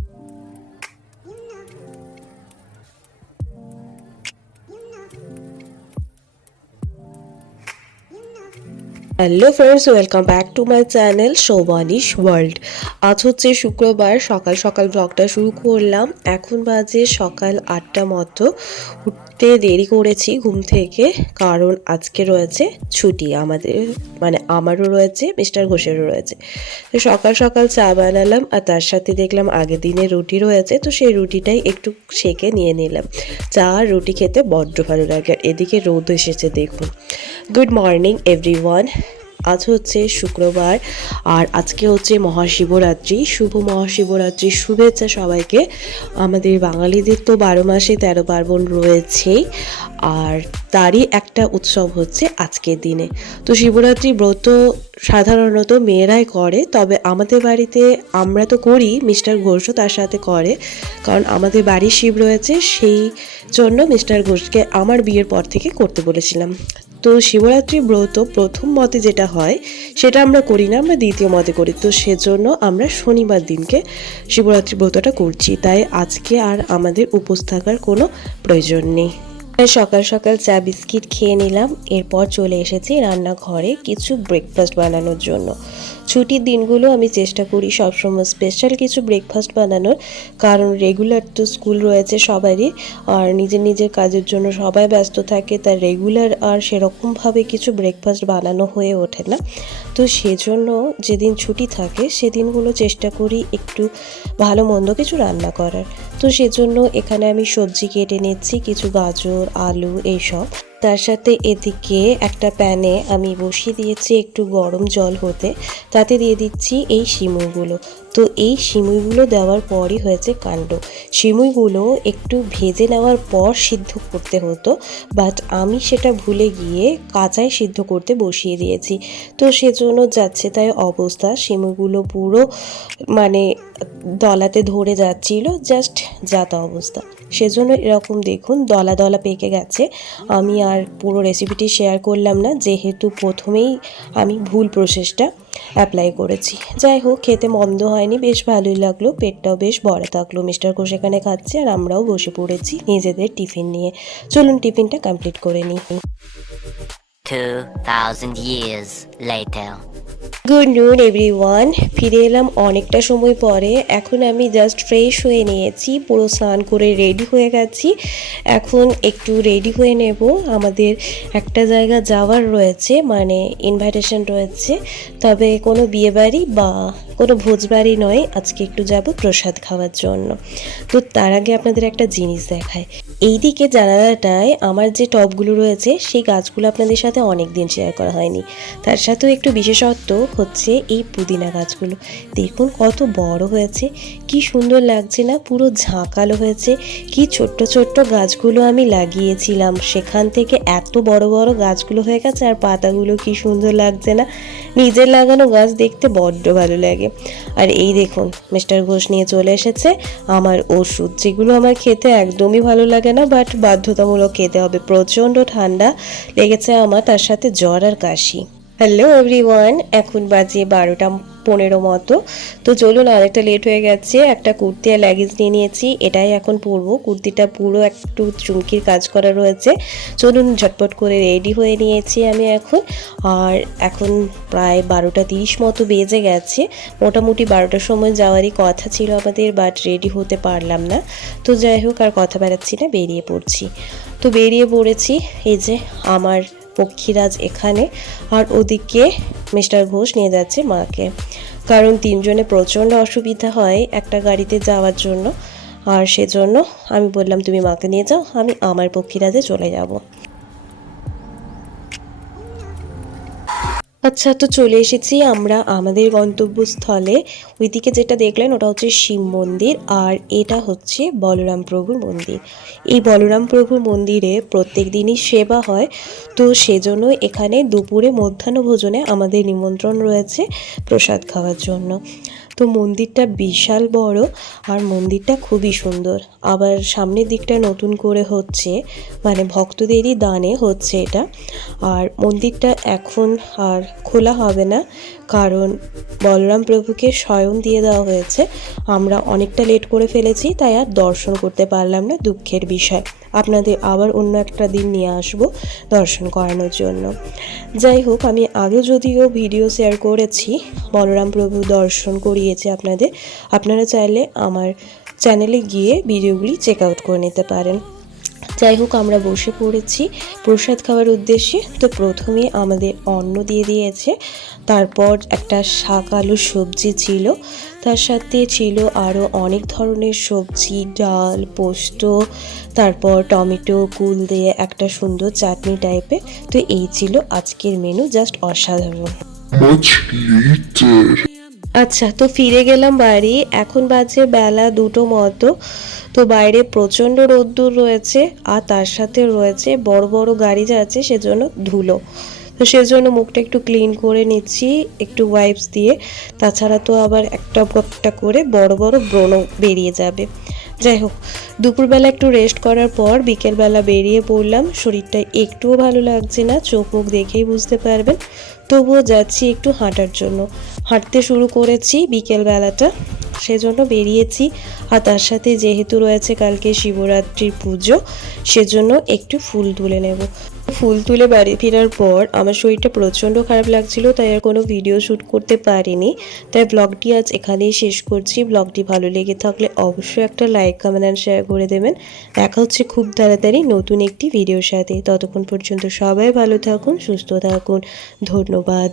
you hello friends welcome back to my channel Shobanish world আজ হচ্ছে শুক্রবার, সকাল সকাল ব্লগটা শুরু করলাম। এখন বাজে সকাল আটটা মতো। উঠতে দেরি করেছি ঘুম থেকে, কারণ আজকে রয়েছে ছুটি আমাদের মানে আমারও রয়েছে মিস্টার ঘোষেরও রয়েছে। তো সকাল সকাল চা বানালাম, আর তার সাথে দেখলাম আগের দিনে রুটি রয়েছে, তো সেই রুটিটাই একটু সেকে নিয়ে নিলাম। চা আর রুটি খেতে বড্ড ভালো লাগে, আর এদিকে রোদ এসেছে, দেখুন। গুড মর্নিং এভরিওয়ান আজ হচ্ছে শুক্রবার আর আজকে হচ্ছে মহাশিবরাত্রি। শুভ মহাশিবরাত্রি শুভেচ্ছা সবাইকে। আমাদের বাঙালিদের তো বারো মাসে তেরো পার্বণ রয়েছেই। আর তারই একটা উৎসব হচ্ছে আজকের দিনে। তো শিবরাত্রি ব্রত সাধারণত মেয়েরাই করে, তবে আমাদের বাড়িতে আমরা তো করি, মিস্টার ঘোষও তার সাথে করে, কারণ আমাদের বাড়ির শিব রয়েছে, সেই জন্য মিস্টার ঘোষকে আমার বিয়ের পর থেকে করতে বলেছিলাম। তো শিবরাত্রি ব্রত প্রথম মতে যেটা হয়, সেটা আমরা করি না, আমরা দ্বিতীয় মতে করি। তো সেজন্য আমরা শনিবার দিনকে শিবরাত্রি ব্রতটা করছি, তাই আজকে আর আমাদের উপোস থাকার কোনো প্রয়োজন নেই। সকাল সকাল চা বিস্কিট খেয়ে নিলাম, এরপর চলে এসেছি রান্নাঘরে কিছু ব্রেকফাস্ট বানানোর জন্য। ছুটির দিনগুলো আমি চেষ্টা করি সবসময় স্পেশাল কিছু ব্রেকফাস্ট বানানোর, কারণ রেগুলার তো স্কুল রয়েছে সবারই, আর নিজের নিজের কাজের জন্য সবাই ব্যস্ত থাকে তার রেগুলার আর সেরকমভাবে কিছু ব্রেকফাস্ট বানানো হয়ে ওঠে না। তো সেজন্য যেদিন ছুটি থাকে, সেদিনগুলো চেষ্টা করি একটু ভালো মন্দ কিছু রান্না করার। তো সেজন্য এখানে আমি সবজি কেটে নিচ্ছি, কিছু গাজর, আলু, এইসব। তার সাথে এদিকে একটা প্যানে আমি বসিয়ে দিয়েছি একটু গরম জল হতে। তাতে দিয়ে দিচ্ছি এই সিমুইগুলো তো এই শিমুইগুলো দেওয়ার পরই হয়েছে কাণ্ড। সিমুইগুলো একটু ভেজে নেওয়ার পর সিদ্ধ করতে হতো, বাট আমি সেটা ভুলে গিয়ে কাঁচাই সিদ্ধ করতে বসিয়ে দিয়েছি। তো সেজন্য যাচ্ছে তাই অবস্থা। সিমুইগুলো পুরো মানে দলাতে ধরে যাচ্ছিল জাস্ট যাতা অবস্থা। সেজন্য এরকম দেখুন দলা দলা পেকে গেছে। আমি আর পুরো রেসিপিটি শেয়ার করলাম না যেহেতু প্রথমেই আমি ভুল প্রসেসটা অ্যাপ্লাই করেছি। যাই হোক খেতে মন্দ হয়নি বেশ ভালোই লাগল পেটটাও বেশ বড় থাকল। মিস্টার ঘোষ এখানে খাচ্ছে আর আমরাও বসে পড়েছি নিজেদের টিফিন নিয়ে। চলুন টিফিনটা কমপ্লিট করে নিই। 2,000 years later. Good noon everyone ফিরে এলাম অনেকটা সময় পরে। এখন আমি জাস্ট ফ্রেশ হয়ে নিয়েছি, পুরো স্নান করে রেডি হয়ে গেছি। এখন একটু রেডি হয়ে নেব। আমাদের একটা জায়গা যাওয়ার রয়েছে মানে ইনভাইটেশন রয়েছে। তবে কোনো বিয়েবাড়ি বা কোনো ভোজবাড়ি নয়, আজকে একটু যাব প্রসাদ খাওয়ার জন্য। তো তার আগে আপনাদের একটা জিনিস দেখায় এইদিকে জানালাটায় আমার যে টবগুলো রয়েছে, সেই গাছগুলো আপনাদের সাথে অনেক দিন শেয়ার করা হয়নি। তার সাথেও একটু বিশেষত্ব হচ্ছে এই পুদিনা গাছগুলো। দেখুন কত বড় হয়েছে, কি সুন্দর লাগছে না, পুরো ঝাঁকালো হয়েছে। কি ছোট্ট ছোট্ট গাছগুলো আমি লাগিয়েছিলাম। সেখান থেকে এত বড় বড় গাছগুলো হয়ে গেছে, আর পাতাগুলো কি সুন্দর লাগছে না। নিজের লাগানো গাছ দেখতে বড্ড ভালো লাগে। আর এই দেখুন, মিস্টার ঘোষ নিয়ে চলে এসেছে। আমার ওষুধ, যেগুলো আমার খেতে একদমই ভালো লাগে না বাট বাধ্যতামূলক খেতে হবে। প্রচণ্ড ঠান্ডা লেগেছে আমার, তার সাথে জ্বর আর কাশি। হ্যালো এভরিওয়ান এখন বাজে বারোটা পনেরো মতো। তো চলুন অনেকটা লেট হয়ে গেছে। একটা কুর্তি আর ল্যাগিজ নিয়ে নিয়েছি। এটাই এখন পরবো। কুর্তিটা পুরো একটু চুমকির কাজ করা রয়েছে। চলুন, ঝটপট করে রেডি হয়ে নিয়েছি আমি এখন। আর এখন প্রায় বারোটা তিরিশ মতো বেজে গেছে। মোটামুটি বারোটার সময় যাওয়ারই কথা ছিল আমাদের বাট রেডি হতে পারলাম না। তো যাই হোক, আর কথা বেড়াচ্ছি না, বেরিয়ে পড়ছি। তো বেরিয়ে পড়েছি। এই যে, আমার পক্ষীরাজ এখানে আর ওদিকে মিস্টার ঘোষ নিয়ে যাচ্ছে মাকে। কারণ তিনজনে প্রচণ্ড অসুবিধা হয় একটা গাড়িতে যাওয়ার জন্য। আর সেজন্য আমি বললাম, তুমি মাকে নিয়ে যাও, আমি আমার পক্ষীরাজে চলে যাব। আচ্ছা তো চলে এসেছি আমরা আমাদের গন্তব্যস্থলে। ওইদিকে যেটা দেখলেন ওটা হচ্ছে শিব মন্দির আর এটা হচ্ছে বলরাম প্রভুর মন্দির। এই বলরাম প্রভুর মন্দিরে প্রত্যেক দিনই সেবা হয়, তো সেজন্য এখানে দুপুরে মধ্যাহ্ন ভোজনে আমাদের নিমন্ত্রণ রয়েছে প্রসাদ খাওয়ার জন্য। তো মন্দিরটা বিশাল বড় আর মন্দিরটা খুবই সুন্দর। আবার সামনের দিকটা নতুন করে হচ্ছে মানে ভক্তদেরই দানে হচ্ছে এটা। আর মন্দিরটা এখন আর খোলা হবে না, কারণ বলরাম প্রভুকে স্বয়ং দিয়ে দেওয়া হয়েছে। আমরা অনেকটা লেট করে ফেলেছি, তাই আর দর্শন করতে পারলাম না দুঃখের বিষয়। আপনাদের আবার অন্য একটা দিন নিয়ে আসব দর্শন করানোর জন্য। যাই হোক, আমি আগে যদিও ভিডিও শেয়ার করেছি, বলরাম প্রভু দর্শন করিয়েছে আপনাদের, আপনারা চাইলে আমার চ্যানেলে গিয়ে ভিডিওগুলি চেক আউট করে নিতে পারেন। যাই হোক, আমরা বসে পড়েছি প্রসাদ খাওয়ার উদ্দেশ্যে। তো প্রথমে আমাদের অন্ন দিয়ে দিয়েছে, তারপর একটা শাক আলু সবজি ছিল। তার সাথে ছিল আরও অনেক ধরনের সবজি ডাল পোস্ত তারপর টমেটো কুল দিয়ে একটা সুন্দর চাটনি টাইপের তো এই ছিল আজকের মেনু জাস্ট অসাধারণ। আচ্ছা তো ফিরে গেলাম বাড়ি। এখন বাজে বেলা দুটো মতো। তো বাইরে প্রচণ্ড রোদ্দুর রয়েছে আর তার সাথে রয়েছে বড় বড় গাড়ি যাচ্ছে সেজন্য ধুলো। তো সেজন্য মুখটা একটু ক্লিন করে নিচ্ছি, একটু ওয়াইপস দিয়ে। তাছাড়া তো আবার একটা একটা করে বড় বড় ব্রণ বেরিয়ে যাবে। যাই হোক, দুপুরবেলা একটু রেস্ট করার পর বিকেলবেলা বেরিয়ে পড়লাম। শরীরটা একটুও ভালো লাগছে না, চোখ মুখ দেখেই বুঝতে পারবেন। তবুও যাচ্ছি একটু হাঁটার জন্য। হাঁটতে শুরু করেছি বিকেলবেলাটা। সেজন্য বেরিয়েছি। আর তার সাথে যেহেতু রয়েছে কালকে শিবরাত্রির পুজো, সেজন্য একটু ফুল তুলে নেব। ফুল তুলে বাড়ি ফেরার পর আমার শরীরটা প্রচণ্ড খারাপ লাগছিল, তাই আর কোনো ভিডিও শ্যুট করতে পারিনি। তাই ব্লগটি আজ এখানেই শেষ করছি। ব্লগটি ভালো লেগে থাকলে অবশ্যই একটা লাইক কমেন্ট অ্যান্ড শেয়ার করে দেবেন। দেখা হচ্ছে খুব তাড়াতাড়ি নতুন একটি ভিডিওর সাথে। ততক্ষণ পর্যন্ত সবাই ভালো থাকুন, সুস্থ থাকুন। ধন্যবাদ।